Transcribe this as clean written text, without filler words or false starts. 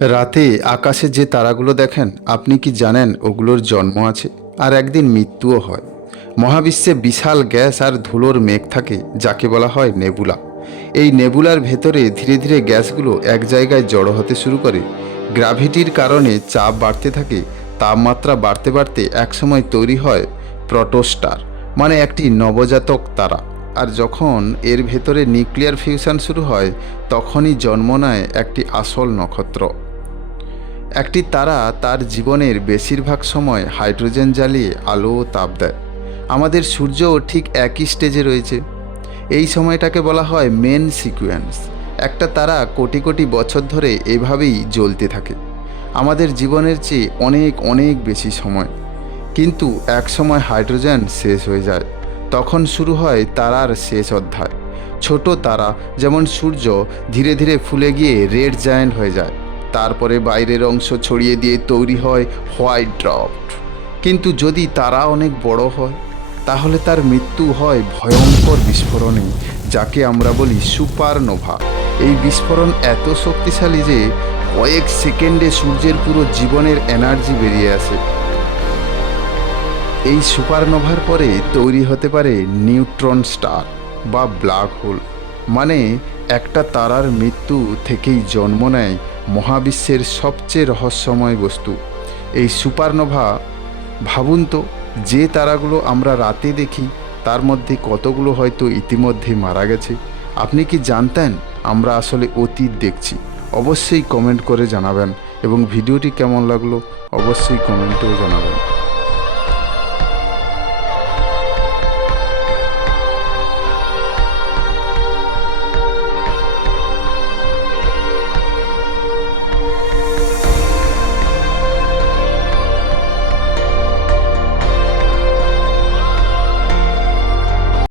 রাতে আকাশে যে তারাগুলো দেখেন, আপনি কি জানেন ওগুলোর জন্ম আছে আর একদিন মৃত্যুও হয়। মহাবিশ্বে বিশাল গ্যাস আর ধুলোর মেঘ থাকে, যাকে বলা হয় নেবুলা। এই নেবুলার ভেতরে ধীরে ধীরে গ্যাসগুলো এক জায়গায় জড়ো হতে শুরু করে। গ্র্যাভিটির কারণে চাপ বাড়তে থাকে, তাপমাত্রা বাড়তে বাড়তে একসময় তৈরি হয় প্রোটোস্টার, মানে একটি নবজাতক তারা। আর যখন এর ভেতরে নিউক্লিয়ার ফিউশন শুরু হয়, তখনই জন্ম নেয় একটি আসল নক্ষত্র। একটি তারা তার জীবনের বেশিরভাগ সময় হাইড্রোজেন জ্বালিয়ে আলো ও তাপ দেয়। আমাদের সূর্যও ঠিক একই স্টেজে রয়েছে। এই সময়টাকে বলা হয় মেন সিকুয়েন্স। একটা তারা কোটি কোটি বছর ধরে এভাবেই জ্বলতে থাকে, আমাদের জীবনের চেয়ে অনেক অনেক বেশি সময়। কিন্তু এক সময় হাইড্রোজেন শেষ হয়ে যায়, তখন শুরু হয় তারার শেষ অধ্যায়। ছোট তারা যেমন সূর্য ধীরে ধীরে ফুলে গিয়ে রেড জায়ান্ট হয়ে যায়, তারপরে বাইরের অংশ ছড়িয়ে দিয়ে তৈরি হয় হোয়াইট ড্রফট। কিন্তু যদি তারা অনেক বড় হয়, তাহলে তার মৃত্যু হয় ভয়ঙ্কর বিস্ফোরণে, যাকে আমরা বলি সুপারনোভা। এই বিস্ফোরণ এত শক্তিশালী যে কয়েক সেকেন্ডে সূর্যের পুরো জীবনের এনার্জি বেরিয়ে আসে। এই সুপারনোভার পরে তৈরি হতে পারে নিউট্রন স্টার বা ব্ল্যাক হোল, মানে একটা তারার মৃত্যু থেকেই জন্ম নেয় মহাবিশ্বের সবচেয়ে রহস্যময় বস্তু, এই সুপারনোভা। ভাবুন তো, যে তারাগুলো আমরা রাতে দেখি, তার মধ্যে কতগুলো হয়তো ইতিমধ্যে মারা গেছে। আপনি কি জানতেন আমরা আসলে অতীত দেখছি? অবশ্যই কমেন্ট করে জানাবেন, এবং ভিডিওটি কেমন লাগলো অবশ্যই কমেন্টেও জানাবেন।